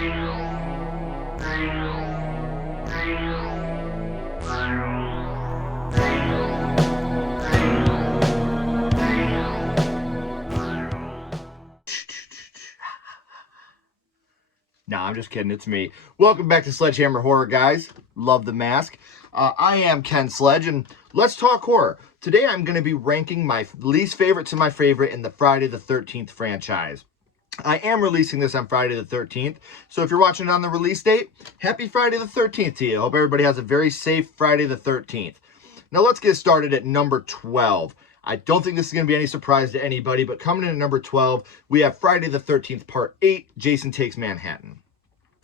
No, I'm just kidding. It's me. Welcome back to Sledgehammer Horror, guys. Love the mask. I am Ken Sledge, and let's talk horror. Today, I'm going to be ranking my least favorite to my favorite in the Friday the 13th franchise. I am releasing this on Friday the 13th, so if you're watching it on the release date, happy Friday the 13th to you. Hope everybody has a very safe Friday the 13th. Now, let's get started at number 12. I don't think this is going to be any surprise to anybody, but coming in at number 12, we have Friday the 13th, Part 8, Jason Takes Manhattan.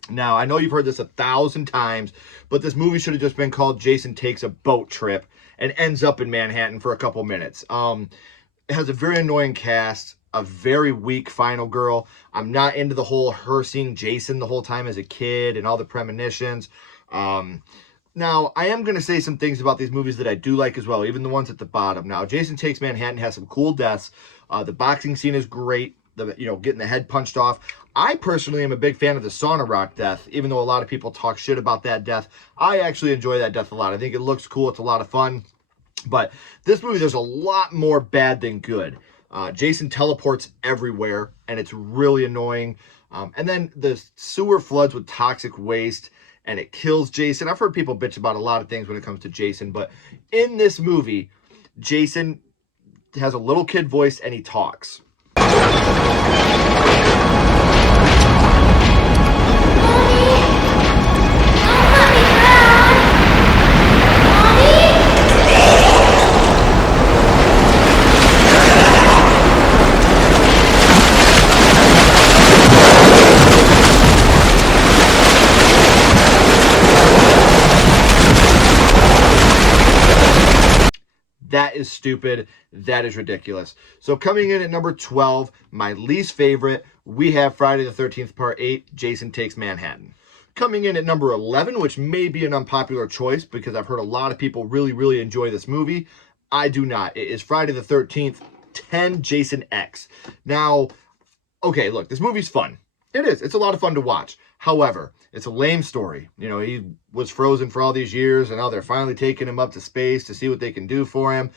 Now, I know you've heard this 1,000 times, but this movie should have just been called Jason Takes a Boat Trip and ends up in Manhattan for a couple minutes. It has a very annoying cast, a very weak final girl. I'm not into the whole her seeing Jason the whole time as a kid and all the premonitions. Now, I am going to say some things about these movies that I do like as well, even the ones at the bottom. Now, Jason Takes Manhattan has some cool deaths. The boxing scene is great. Getting the head punched off. I personally am a big fan of the sauna rock death, even though a lot of people talk shit about that death. I actually enjoy that death a lot. I think it looks cool. It's a lot of fun. But this movie, there's a lot more bad than good. Jason teleports everywhere, and it's really annoying. And then the sewer floods with toxic waste, and it kills Jason. I've heard people bitch about a lot of things when it comes to Jason, but in this movie, Jason has a little kid voice, and he talks. That is stupid. That is ridiculous. So coming in at number 12, my least favorite, we have Friday the 13th, Part 8, Jason Takes Manhattan. Coming in at number 11, which may be an unpopular choice because I've heard a lot of people really, really enjoy this movie. I do not. It is Friday the 13th, 10, Jason X. Now, okay, look, this movie's fun. It is. It's a lot of fun to watch. However, it's a lame story. You know, he was frozen for all these years, and now they're finally taking him up to space to see what they can do for him.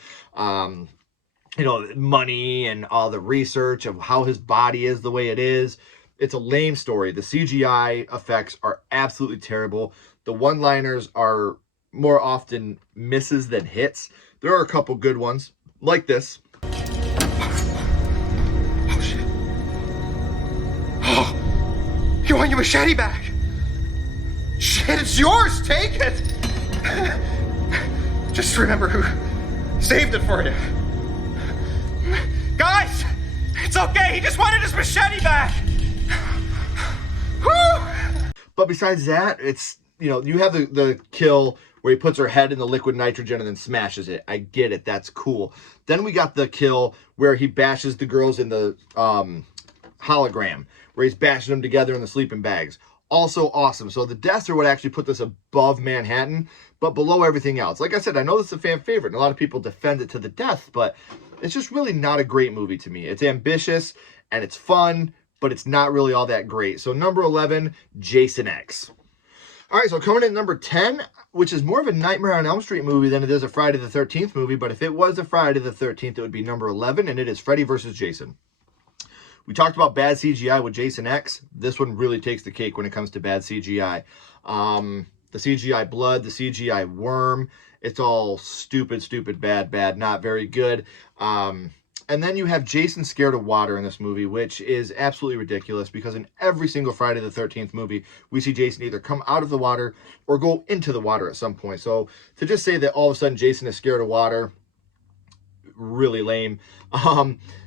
Money and all the research of how his body is the way it is. It's a lame story. The CGI effects are absolutely terrible. The one-liners are more often misses than hits. There are a couple good ones, like this. Oh, shit. Oh, you want your machete back? Shit, it's yours. Take it. Just remember who saved it for you. Guys, it's okay. He just wanted his machete back. But besides that, it's, you have the kill where he puts her head in the liquid nitrogen and then smashes it. I get it. That's cool. Then we got the kill where he bashes the girls in the hologram, where he's bashing them together in the sleeping bags. Also awesome. So the deaths are what actually put this above Manhattan, but below everything else. Like I said, I know this is a fan favorite, and a lot of people defend it to the death, but it's just really not a great movie to me. It's ambitious, and it's fun, but it's not really all that great. So number 11, Jason X. All right, so coming in at number 10, which is more of a Nightmare on Elm Street movie than it is a Friday the 13th movie, but if it was a Friday the 13th, it would be number 11, and it is Freddy Vs. Jason. We talked about bad CGI with Jason X. This one really takes the cake when it comes to bad CGI. The CGI blood, the CGI worm, it's all stupid, bad, not very good. And then you have Jason scared of water in this movie, which is absolutely ridiculous because in every single Friday the 13th movie, we see Jason either come out of the water or go into the water at some point. So to just say that all of a sudden Jason is scared of water, really lame.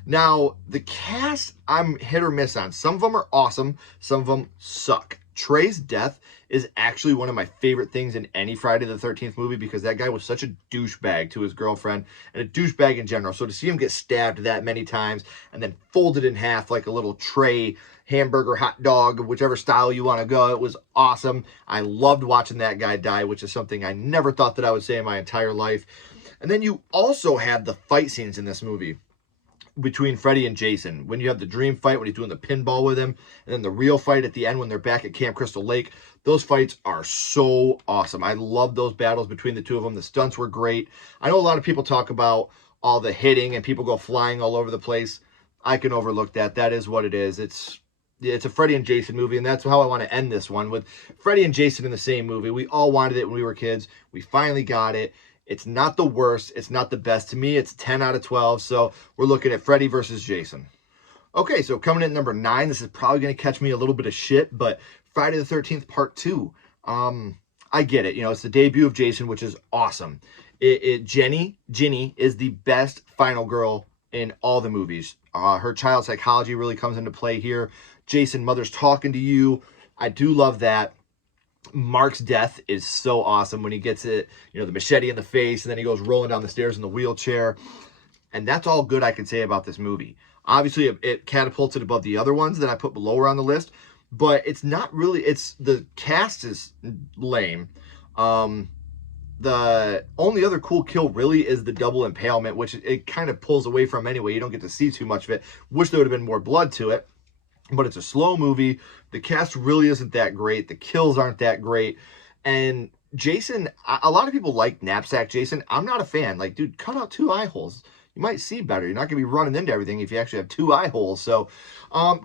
Now, the cast, I'm hit or miss on. Some of them are awesome. Some of them suck. Trey's death is actually one of my favorite things in any Friday the 13th movie because that guy was such a douchebag to his girlfriend and a douchebag in general. So to see him get stabbed that many times and then folded in half like a little tray, hamburger, hot dog, whichever style you want to go, it was awesome. I loved watching that guy die, which is something I never thought that I would say in my entire life. And then you also have the fight scenes in this movie. between Freddy and Jason. When you have the dream fight, when he's doing the pinball with him, and then the real fight at the end when they're back at Camp Crystal Lake, those fights are so awesome. I love those battles between the two of them. The stunts were great. I know a lot of people talk about all the hitting and people go flying all over the place. I can overlook that. That is what it is. It's a Freddy and Jason movie, and that's how I want to end this one, with Freddy and Jason in the same movie. We all wanted it when we were kids. We finally got it. It's not the worst. It's not the best. To me, it's 10 out of 12. So we're looking at Freddy versus Jason. Okay, so coming in at number 9, this is probably going to catch me a little bit of shit, but Friday the 13th Part 2. I get it. You know, it's the debut of Jason, which is awesome. Ginny is the best final girl in all the movies. Her child psychology really comes into play here. Jason, mother's talking to you. I do love that. Mark's death is so awesome when he gets it, you know, the machete in the face, and then he goes rolling down the stairs in the wheelchair. And that's all good I can say about this movie. Obviously, it catapults it above the other ones that I put lower on the list, but it's not really, the cast is lame. The only other cool kill really is the double impalement, which it kind of pulls away from anyway. You don't get to see too much of it. Wish there would have been more blood to it. But it's a slow movie. The cast really isn't that great. The kills aren't that great. And Jason, a lot of people like Knapsack Jason. I'm not a fan. Like, dude, cut out 2 eye holes. You might see better. You're not going to be running into everything if you actually have 2 eye holes. So,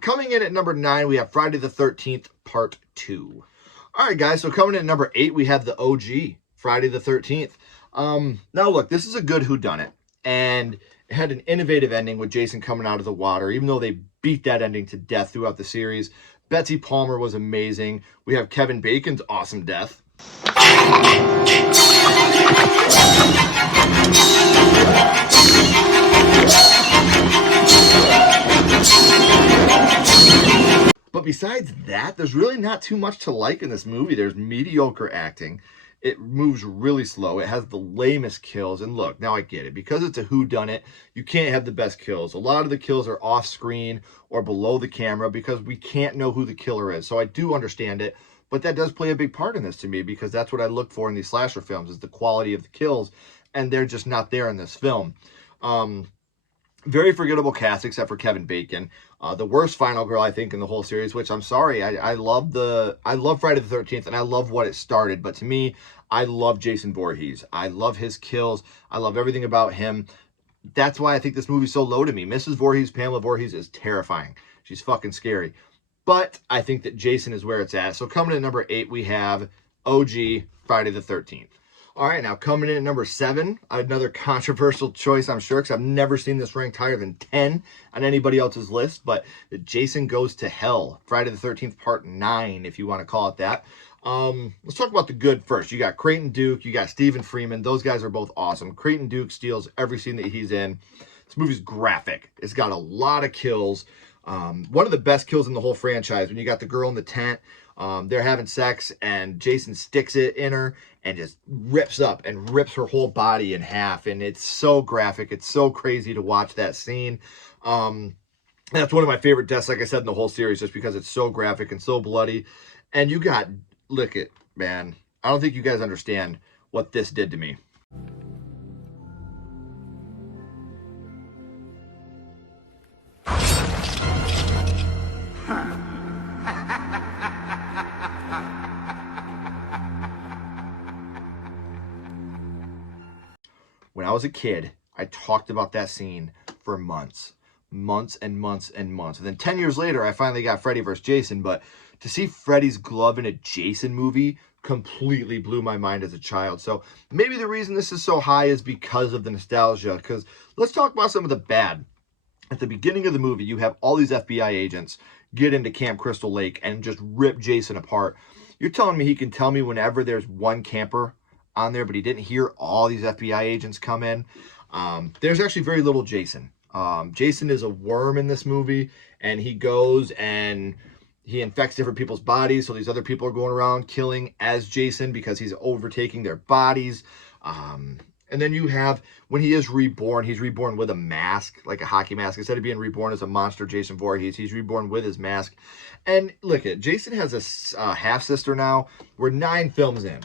coming in at number 9, we have Friday the 13th, Part 2. All right, guys. So, coming in at number 8, we have the OG, Friday the 13th. Now, look, this is a good whodunit. And it had an innovative ending with Jason coming out of the water, even though they beat that ending to death throughout the series. Betsy Palmer was amazing. We have Kevin Bacon's awesome death. But besides that, there's really not too much to like in this movie. There's mediocre acting. It moves really slow. It has the lamest kills. And look, now I get it. Because it's a whodunit, you can't have the best kills. A lot of the kills are off screen or below the camera because we can't know who the killer is. So I do understand it. But that does play a big part in this to me, because that's what I look for in these slasher films, is the quality of the kills. And they're just not there in this film. Very forgettable cast except for Kevin Bacon. The worst final girl, I think, in the whole series, which I'm sorry. I love Friday the 13th, and I love what it started. But to me, I love Jason Voorhees. I love his kills. I love everything about him. That's why I think this movie's so low to me. Mrs. Voorhees, Pamela Voorhees, is terrifying. She's fucking scary. But I think that Jason is where it's at. So coming in at number 8, we have OG Friday the 13th. All right, now coming in at number 7, another controversial choice, I'm sure, because I've never seen this ranked higher than 10 on anybody else's list, but Jason Goes to Hell, Friday the 13th, Part 9, if you want to call it that. Let's talk about the good first. You got Creighton Duke, you got Stephen Freeman. Those guys are both awesome. Creighton Duke steals every scene that he's in. This movie's graphic. It's got a lot of kills. One of the best kills in the whole franchise, when you got the girl in the tent, they're having sex, and Jason sticks it in her and just rips up and rips her whole body in half. And it's so graphic. It's so crazy to watch that scene. That's one of my favorite deaths, like I said, in the whole series, just because it's so graphic and so bloody. And you got, look it, man. I don't think you guys understand what this did to me. When I was a kid, I talked about that scene for months and months and months. And then 10 years later, I finally got Freddy vs. Jason. But to see Freddy's glove in a Jason movie completely blew my mind as a child. So maybe the reason this is so high is because of the nostalgia. Because let's talk about some of the bad. At the beginning of the movie, you have all these FBI agents get into Camp Crystal Lake and just rip Jason apart. You're telling me he can tell me whenever there's one camper on there, but he didn't hear all these FBI agents come in? There's actually very little Jason. Jason is a worm in this movie, and he goes and he infects different people's bodies. So these other people are going around killing as Jason because he's overtaking their bodies. And then you have, when he is reborn, he's reborn with a mask, like a hockey mask. Instead of being reborn as a monster Jason Voorhees, he's reborn with his mask. And look at Jason has a half-sister now. We're 9 films in.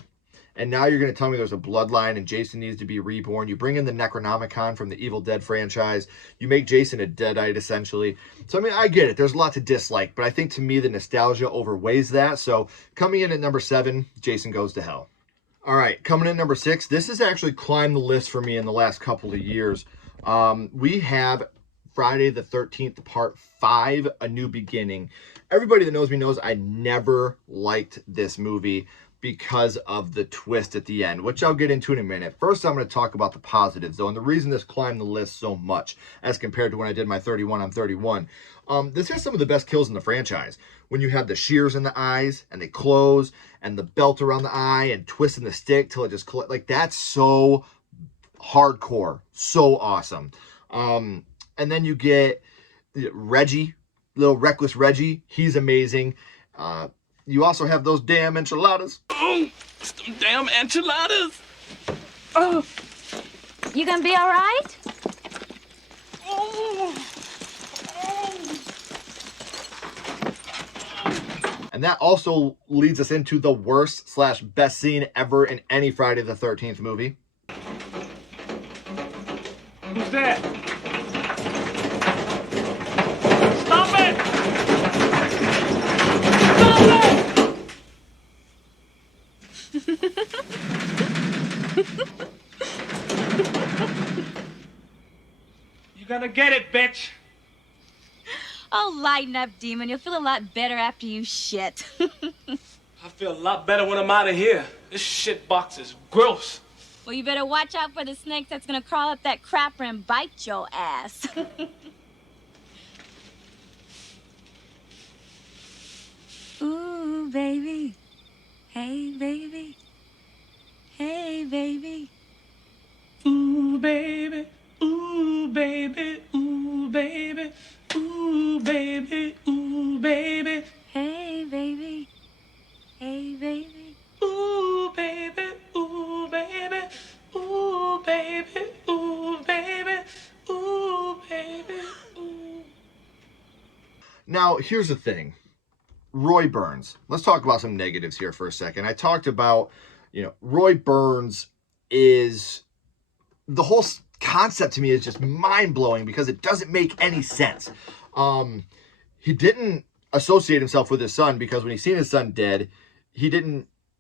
and now you're going to tell me there's a bloodline and Jason needs to be reborn. You bring in the Necronomicon from the Evil Dead franchise. You make Jason a Deadite, essentially. So, I mean, I get it. There's a lot to dislike, but I think to me the nostalgia overweighs that. So, coming in at number 7, Jason Goes to Hell. All right, coming in at number 6, this has actually climbed the list for me in the last couple of years. We have Friday the 13th, Part 5, A New Beginning. Everybody that knows me knows I never liked this movie because of the twist at the end, which I'll get into in a minute. First, I'm going to talk about the positives, though, and the reason this climbed the list so much as compared to when I did my 31 on 31. This has some of the best kills in the franchise. When you have the shears in the eyes, and they close, and the belt around the eye, and twisting the stick till it just, like, that's so hardcore, so awesome. And then you get Reggie, little reckless Reggie. He's amazing. You also have those damn enchiladas. Oh, some damn enchiladas. Oh. You gonna be all right? Oh. And that also leads us into the worst / best scene ever in any Friday the 13th movie. Who's that? Stop it! You're gonna get it, bitch. Oh, lighten up, Demon. You'll feel a lot better after you shit. I feel a lot better when I'm out of here. This shit box is gross. Well, you better watch out for the snake that's gonna crawl up that crapper and bite your ass. Ooh, baby. Hey, baby. Hey, baby. Ooh, baby. Ooh, baby. Ooh, baby. Ooh, baby. Ooh, baby. Hey, baby. Hey, baby. Ooh, baby. Ooh, baby. Ooh, baby. Ooh, baby. Ooh, baby. Ooh. Now, here's the thing. Roy Burns. Let's talk about some negatives here for a second. I talked about, Roy Burns is, the whole concept to me is just mind-blowing because it doesn't make any sense. He didn't associate himself with his son because when he seen his son dead,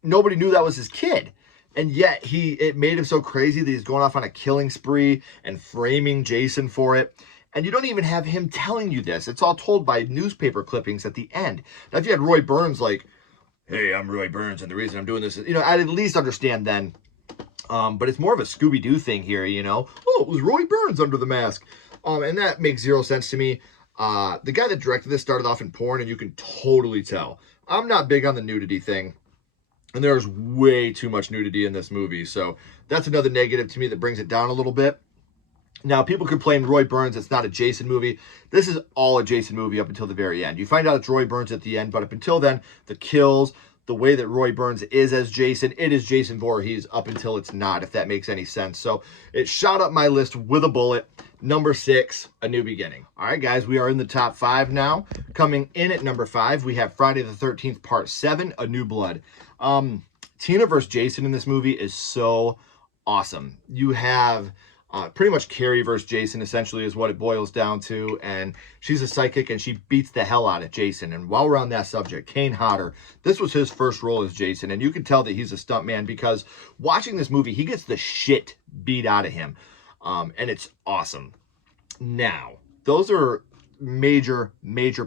nobody knew that was his kid. And yet it made him so crazy that he's going off on a killing spree and framing Jason for it. And you don't even have him telling you this. It's all told by newspaper clippings at the end. Now, if you had Roy Burns like, hey, I'm Roy Burns, and the reason I'm doing this is, I'd at least understand then. But it's more of a Scooby-Doo thing here, Oh, it was Roy Burns under the mask. And that makes zero sense to me. The guy that directed this started off in porn, and you can totally tell. I'm not big on the nudity thing. And there's way too much nudity in this movie. So that's another negative to me that brings it down a little bit. Now, people complain Roy Burns, it's not a Jason movie. This is all a Jason movie up until the very end. You find out it's Roy Burns at the end, but up until then, the kills, the way that Roy Burns is as Jason, it is Jason Voorhees up until it's not, if that makes any sense. So it shot up my list with a bullet. Number 6, A New Beginning. All right, guys, we are in the top 5 now. Coming in at number 5, we have Friday the 13th, Part 7, A New Blood. Tina vs. Jason in this movie is so awesome. You have pretty much Carrie versus Jason, essentially, is what it boils down to. And she's a psychic, and she beats the hell out of Jason. And while we're on that subject, Kane Hodder, this was his first role as Jason. And you can tell that he's a stuntman because watching this movie, he gets the shit beat out of him. And it's awesome. Now, those are major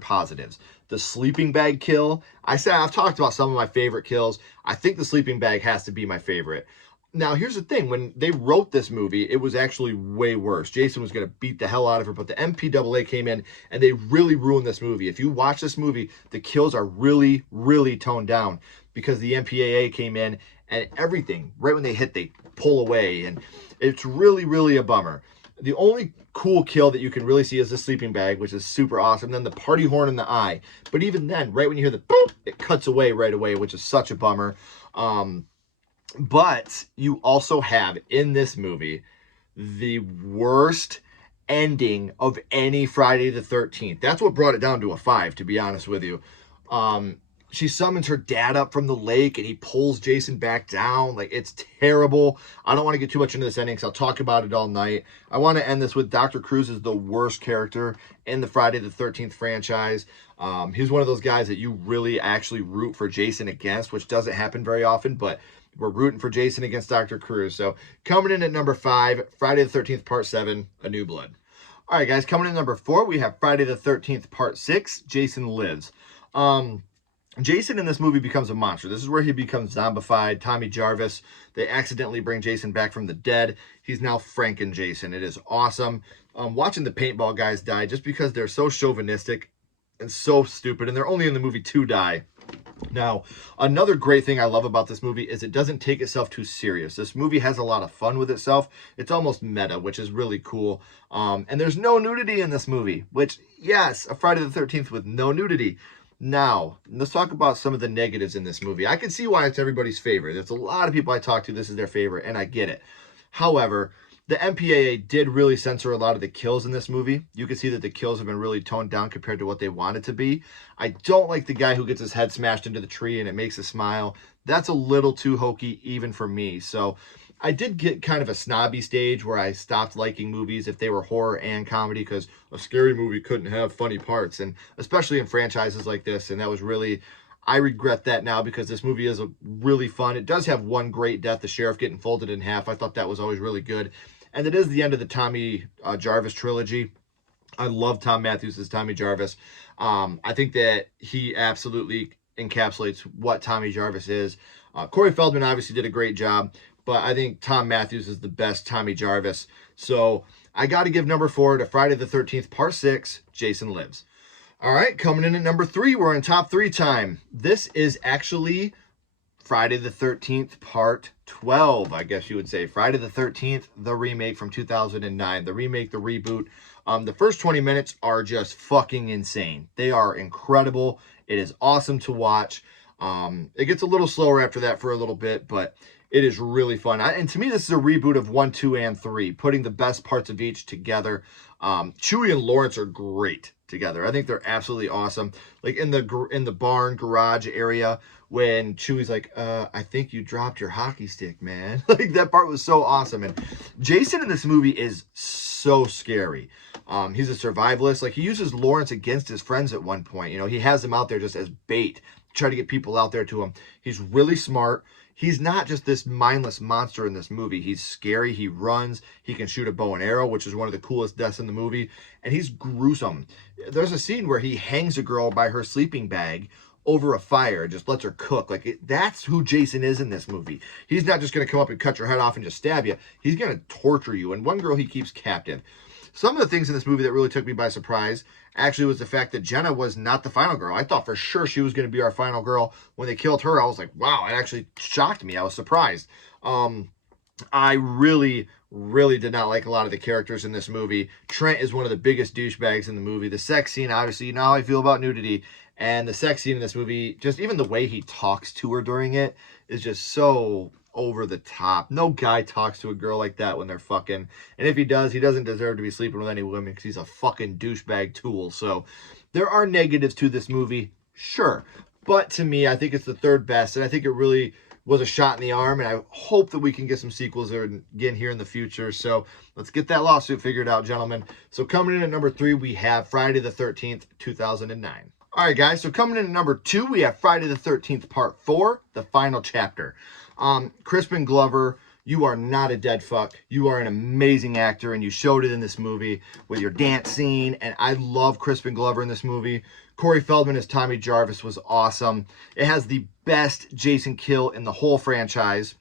positives. The sleeping bag kill, I've talked about some of my favorite kills. I think the sleeping bag has to be my favorite. Now, here's the thing. When they wrote this movie, it was actually way worse. Jason was going to beat the hell out of her, but the MPAA came in, and they really ruined this movie. If you watch this movie, the kills are really, really toned down because the MPAA came in, and everything, right when they hit, they pull away, and it's really, really a bummer. The only cool kill that you can really see is the sleeping bag, which is super awesome. Then the party horn in the eye. But even then, right when you hear the boop, it cuts away right away, which is such a bummer. But you also have in this movie the worst ending of any Friday the 13th. That's what brought it down to a 5, to be honest with you. she summons her dad up from the lake and he pulls Jason back down. Like, it's terrible. I don't want to get too much into this ending because I'll talk about it all night. I want to end this with Dr. Cruz is the worst character in the Friday the 13th franchise. He's one of those guys that you really actually root for Jason against, which doesn't happen very often, but we're rooting for Jason against Dr. Cruz. So coming in at number 5, Friday the 13th Part 7, A New Blood. All right, guys, coming in at number 4, we have Friday the 13th Part 6, Jason Lives. Jason in this movie becomes a monster. This is where he becomes zombified. Tommy Jarvis, they accidentally bring Jason back from the dead. He's now Franken Jason. It is awesome. Watching the paintball guys die just because they're so chauvinistic and so stupid, and they're only in the movie to die. Now, another great thing I love about this movie is it doesn't take itself too serious. This movie has a lot of fun with itself. It's almost meta, which is really cool. And there's no nudity in this movie, which, yes, a Friday the 13th with no nudity. Now, let's talk about some of the negatives in this movie. I can see why it's everybody's favorite. There's a lot of people I talk to, this is their favorite, and I get it. However, the MPAA did really censor a lot of the kills in this movie. You can see that the kills have been really toned down compared to what they wanted to be. I don't like the guy who gets his head smashed into the tree and it makes a smile. That's a little too hokey even for me. So I did get kind of a snobby stage where I stopped liking movies if they were horror and comedy, because a scary movie couldn't have funny parts, and especially in franchises like this. And that was really, I regret that now, because this movie is really fun. It does have one great death, the sheriff getting folded in half. I thought that was always really good. And it is the end of the Tommy Jarvis trilogy. I love Tom Matthews as Tommy Jarvis. I think that he absolutely encapsulates what Tommy Jarvis is. Corey Feldman obviously did a great job, but I think Tom Matthews is the best Tommy Jarvis. So I got to give number 4 to Friday the 13th Part 6, Jason Lives. All right, coming in at number 3, we're in top 3 time. This is actually Friday the 13th Part 12, I guess you would say. Friday the 13th, the remake from 2009. The remake, the reboot. The first 20 minutes are just fucking insane. They are incredible. It is awesome to watch. It gets a little slower after that for a little bit, but it is really fun. And to me, this is a reboot of 1, 2, and 3, putting the best parts of each together. Chewie and Lawrence are great together. I think they're absolutely awesome. Like in the barn garage area, when Chewie's like, I think you dropped your hockey stick, man. Like, that part was so awesome. And Jason in this movie is so scary. He's a survivalist. Like, he uses Lawrence against his friends at one point. You know, he has them out there just as bait, try to get people out there to him. He's really smart. He's not just this mindless monster in this movie. He's scary. He runs. He can shoot a bow and arrow, which is one of the coolest deaths in the movie. And he's gruesome. There's a scene where he hangs a girl by her sleeping bag over a fire, just lets her cook. Like, that's who Jason is in this movie. He's not just going to come up and cut your head off and just stab you. He's going to torture you. And one girl he keeps captive. Some of the things in this movie that really took me by surprise actually was the fact that Jenna was not the final girl. I thought for sure she was going to be our final girl. When they killed her, I was like, wow, it actually shocked me. I was surprised. I really did not like a lot of the characters in this movie. Trent is one of the biggest douchebags in the movie. The sex scene, obviously, you know how I feel about nudity. And the sex scene in this movie, just even the way he talks to her during it is just so over the top. No guy talks to a girl like that when they're fucking. And if he does, he doesn't deserve to be sleeping with any women because he's a fucking douchebag tool. So there are negatives to this movie, sure. But to me, I think it's the third best. And I think it really was a shot in the arm. And I hope that we can get some sequels again here in the future. So let's get that lawsuit figured out, gentlemen. So coming in at number 3, we have Friday the 13th, 2009. All right, guys, so coming in at number 2, we have Friday the 13th, Part 4, the final chapter. Crispin Glover, you are not a dead fuck. You are an amazing actor, and you showed it in this movie with your dance scene, and I love Crispin Glover in this movie. Corey Feldman as Tommy Jarvis was awesome. It has the best Jason kill in the whole franchise.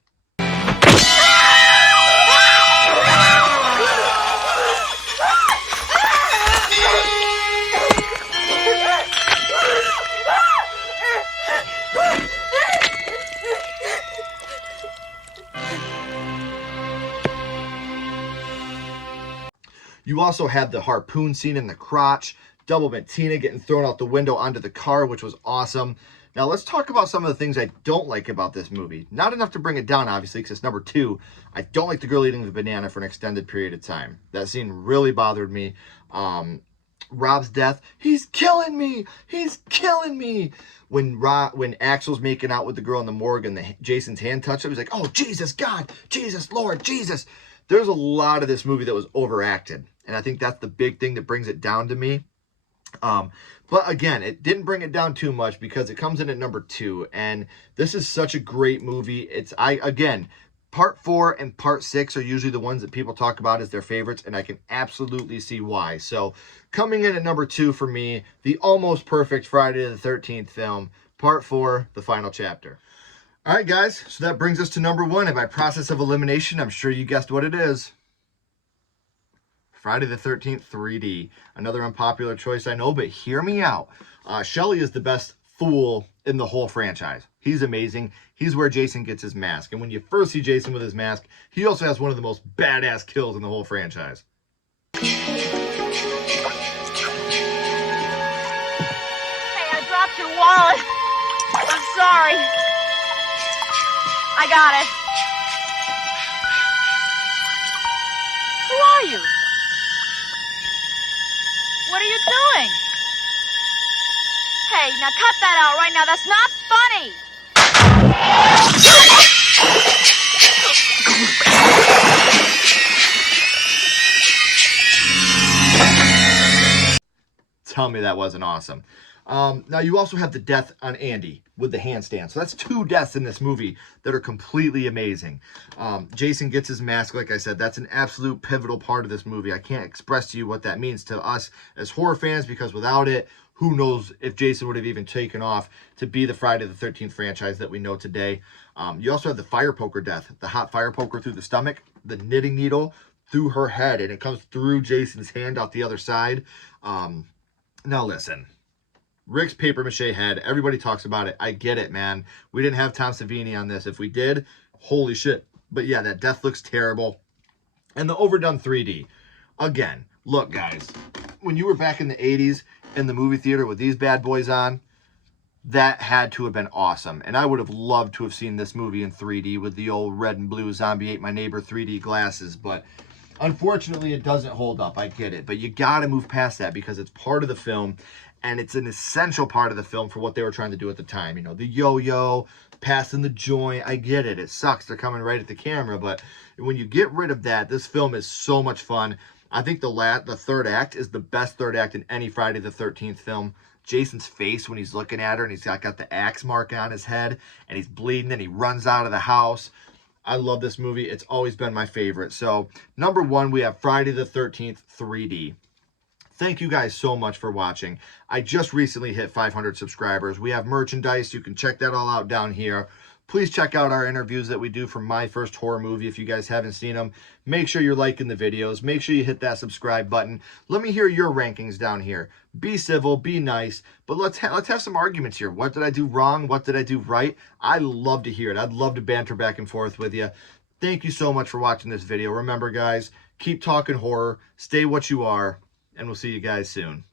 You also had the harpoon scene in the crotch, Double Bettina getting thrown out the window onto the car, which was awesome. Now let's talk about some of the things I don't like about this movie. Not enough to bring it down, obviously, because it's number 2. I don't like the girl eating the banana for an extended period of time. That scene really bothered me. Rob's death, he's killing me, he's killing me. When Axel's making out with the girl in the morgue and Jason's hand touched him, he's like, oh, Jesus, God, Jesus, Lord, Jesus. There's a lot of this movie that was overacted. And I think that's the big thing that brings it down to me. But again, it didn't bring it down too much because it comes in at number 2. And this is such a great movie. Again, part 4 and part 6 are usually the ones that people talk about as their favorites, and I can absolutely see why. So coming in at number 2 for me, the almost perfect Friday the 13th film, part 4, the final chapter. All right, guys, so that brings us to number 1. And by process of elimination, I'm sure you guessed what it is. Friday the 13th 3D. Another unpopular choice, I know, but hear me out. Shelley is the best fool in the whole franchise. He's amazing. He's where Jason gets his mask. And when you first see Jason with his mask, he also has one of the most badass kills in the whole franchise. Hey, I dropped your wallet. I'm sorry. I got it. Who are you? What are you doing? Hey, now cut that out right now. That's not funny. Tell me that wasn't awesome. Now you also have the death on Andy with the handstand. So that's 2 deaths in this movie that are completely amazing. Jason gets his mask, like I said. That's an absolute pivotal part of this movie. I can't express to you what that means to us as horror fans, because without it, who knows if Jason would have even taken off to be the Friday the 13th franchise that we know today. You also have the fire poker death, the hot fire poker through the stomach, the knitting needle through her head, and it comes through Jason's hand out the other side. Now listen, Rick's paper mache head, everybody talks about it. I get it, man. We didn't have Tom Savini on this. If we did, holy shit. But yeah, that death looks terrible. And the overdone 3D. Again, look, guys, when you were back in the 80s in the movie theater with these bad boys on, that had to have been awesome. And I would have loved to have seen this movie in 3D with the old red and blue Zombie Ate My Neighbor 3D glasses. But unfortunately, it doesn't hold up. I get it. But you got to move past that because it's part of the film. And it's an essential part of the film for what they were trying to do at the time. You know, the yo-yo, passing the joint. I get it. It sucks. They're coming right at the camera. But when you get rid of that, this film is so much fun. I think the third act is the best third act in any Friday the 13th film. Jason's face when he's looking at her and he's got the axe mark on his head and he's bleeding and he runs out of the house. I love this movie. It's always been my favorite. So, number 1, we have Friday the 13th 3D. Thank you guys so much for watching. I just recently hit 500 subscribers. We have merchandise. You can check that all out down here. Please check out our interviews that we do for My First Horror Movie if you guys haven't seen them. Make sure you're liking the videos. Make sure you hit that subscribe button. Let me hear your rankings down here. Be civil, be nice, but let's have some arguments here. What did I do wrong? What did I do right? I love to hear it. I'd love to banter back and forth with you. Thank you so much for watching this video. Remember, guys, keep talking horror, stay what you are, and we'll see you guys soon.